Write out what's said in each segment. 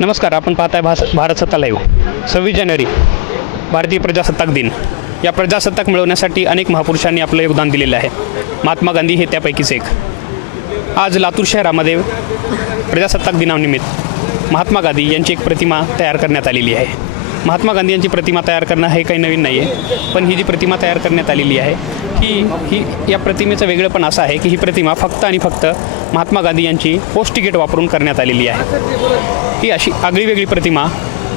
नमस्कार आपण पाहताय भास भारत सत्ता लाईव्ह सव्वीस जानेवारी भारतीय प्रजासत्ताक दिन. या प्रजासत्ताक मिळवण्यासाठी अनेक महापुरुषांनी आपलं योगदान दिलेलं आहे. महात्मा गांधी हे त्यापैकीच एक. आज लातूर शहरामध्ये प्रजासत्ताक दिनानिमित्त महात्मा गांधी यांची एक प्रतिमा तयार करण्यात आलेली आहे. महात्मा गांधी यांची प्रतिमा तयार करणं हे काही नवीन नाही आहे पण ही जी प्रतिमा तयार करण्यात आलेली आहे ही ही या प्रतिमेचं वेगळं पण असं आहे की ही प्रतिमा फक्त आणि फक्त महात्मा गांधी यांची पोस्ट तिकीट वापरून करण्यात आलेली आहे. ही अशी आगळी वेगळी प्रतिमा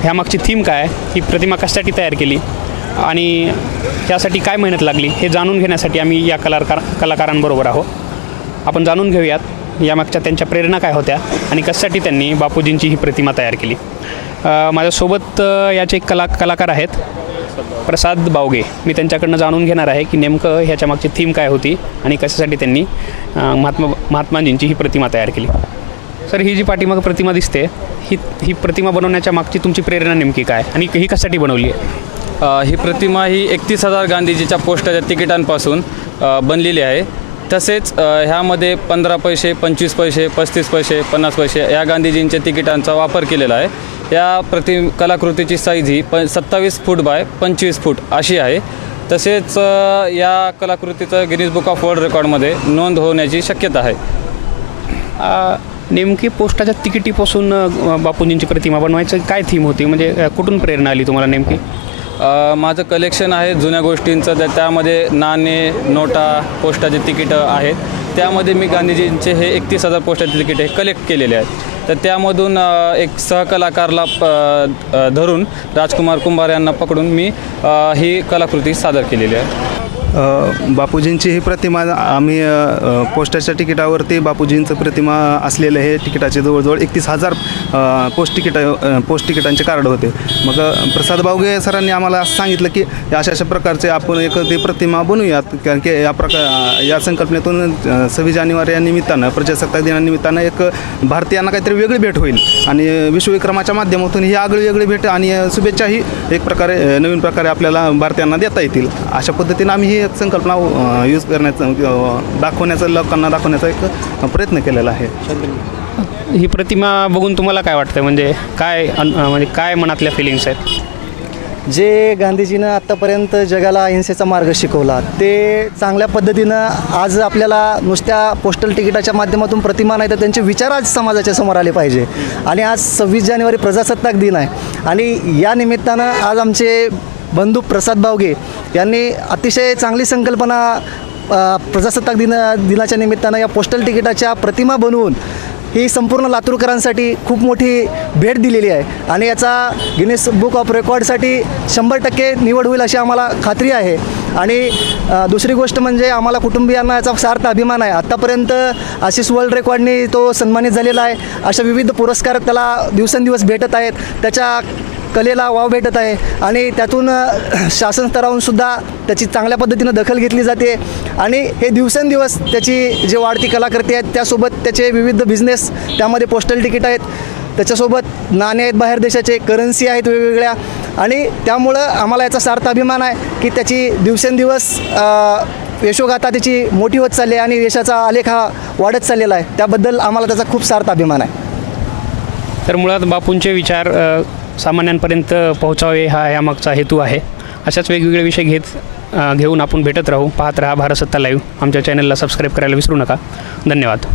ह्यामागची थीम काय ही प्रतिमा कशासाठी तयार केली आणि त्यासाठी काय मेहनत लागली हे जाणून घेण्यासाठी आम्ही या कलाकार कलाकारांबरोबर आहोत. आपण जाणून घेऊयात यामागच्या त्यांच्या प्रेरणा काय होत्या आणि कशासाठी त्यांनी बापूजींची ही प्रतिमा तयार केली? माझ्यासोबत याचे एक कला कलाकार आहेत. प्रसाद बावगे. मी त्यांच्याकडनं जाणून घेणार आहे की नेमकं ह्याच्या मागची थीम काय होती आणि कशासाठी त्यांनी महात्मा महात्माजींची ही प्रतिमा तयार केली. सर ही जी पाठीमागं प्रतिमा दिसते ही ही प्रतिमा बनवण्याच्या मागची तुमची प्रेरणा नेमकी काय आणि ही कशासाठी बनवली आहे? ही प्रतिमा ही एकतीस हजार गांधीजीच्या पोस्टाच्या तिकिटांपासून बनलेली आहे. तसेच ह्यामध्ये पंधरा पैसे पंचवीस पैसे पस्तीस पैसे पन्नास पैसे या गांधीजींच्या तिकिटांचा वापर केलेला आहे. या प्रति कलाकृतीची साईज ही प सत्तावीस फूट बाय पंचवीस फूट अशी आहे. तसेच या कलाकृतीचं गिनीज बुक ऑफ वर्ल्ड रेकॉर्डमध्ये नोंद होण्याची शक्यता आहे. नेमकी पोस्टाच्या तिकिटीपासून बापूजींची प्रतिमा बनवायचं काय थीम होती? म्हणजे कुठून प्रेरणा आली तुम्हाला नेमकी? माझं कलेक्शन आहे जुन्या गोष्टींचं तर त्यामध्ये नाणे नोटा पोस्टाचे तिकीटं आहेत. त्यामध्ये मी गांधीजींचे हे एकतीस हजार पोस्टाचे तिकीटे कलेक्ट केलेले आहेत. तर त्यामधून एक सहकलाकारला प- धरून राजकुमार कुंभार यांना पकडून मी ही कलाकृती सादर केलेली आहे. बापूजींची ही प्रतिमा आम्ही पोस्टाच्या तिकिटावरती बापूजींचं प्रतिमा असलेलं हे तिकिटाचे जवळजवळ एकतीस हजार पोस्ट तिकीट पोस्ट तिकिटांचे कार्ड होते. मग प्रसाद बावगे सरांनी आम्हाला असं सांगितलं की अशा अशा प्रकारचे आपण एक ती प्रतिमा बनवूयात. कारण की या प्रकार या संकल्पनेतून सव्वीस जानेवारी या निमित्तानं प्रजासत्ताक दिनानिमित्तानं एक भारतीयांना काहीतरी वेगळी भेट होईल. आणि विश्वविक्रमाच्या माध्यमातून ही आगळी वेगळी भेट आणि शुभेच्छाही एक प्रकारे नवीन प्रकारे आपल्याला भारतीयांना देता येतील. अशा पद्धतीनं आम्ही ही एक संकल्पना यूज करण्याचा दाखवण्याचा लोकांना दाखवण्याचा एक प्रयत्न केलेला आहे. ही प्रतिमा बघून तुम्हाला काय वाटतं म्हणजे काय म्हणजे काय मनातल्या फिलिंग्स आहेत? जे गांधीजीनं आत्तापर्यंत जगाला अहिंसेचा मार्ग शिकवला ते चांगल्या पद्धतीनं आज आपल्याला नुसत्या पोस्टल तिकिटाच्या माध्यमातून प्रतिमा नाही तर त्यांचे विचार आज समाजाच्या समोर आले पाहिजे. आणि आज सव्वीस जानेवारी प्रजासत्ताक दिन आहे. आणि या निमित्तानं आज आमचे बंधू प्रसाद बावगे यांनी अतिशय चांगली संकल्पना प्रजासत्ताक दिन दिनाच्या निमित्तानं या पोस्टल तिकिटाच्या प्रतिमा बनवून ही संपूर्ण लातूरकरांसाठी खूप मोठी भेट दिलेली आहे. आणि याचा गिनेस बुक ऑफ रेकॉर्डसाठी शंभर टक्के निवड होईल अशी आम्हाला खात्री आहे. आणि दुसरी गोष्ट म्हणजे आम्हाला कुटुंबियांना याचा सार्थ अभिमान आहे. आत्तापर्यंत आशिष वर्ल्ड रेकॉर्डनी तो सन्मानित झालेला आहे. अशा विविध पुरस्कार त्याला दिवसेंदिवस भेटत आहेत. त्याच्या कलेला वाव भेटत आहे आणि त्यातून शासन स्तरावरून सुद्धा त्याची चांगल्या पद्धतीनं दखल घेतली जाते. आणि हे दिवसेंदिवस त्याची जे वाढती कलाकृती आहेत त्यासोबत त्याचे विविध बिझनेस त्यामध्ये पोस्टल तिकीट आहेत. त्याच्यासोबत नाणे आहेत बाहेर देशाचे करन्सी आहेत वेगवेगळ्या. आणि त्यामुळं आम्हाला याचा सार्थ अभिमान आहे की त्याची दिवसेंदिवस यशोगाथा त्याची मोठी होत चालली आहे आणि यशाचा आलेख हा वाढत चाललेला आहे. त्याबद्दल आम्हाला त्याचा खूप सार्थ अभिमान आहे. तर मुळात बापूंचे विचार सामान्यांपर्यंत पोहोचावे हा यामागचा हेतू आहे. अशाच वेगवेगळे विषय घेत घेऊन आपण भेटत राहू. पाहत राहा भारत सत्ता लाईव्ह आमच्या चॅनलला सबस्क्राईब करायला विसरू नका. धन्यवाद.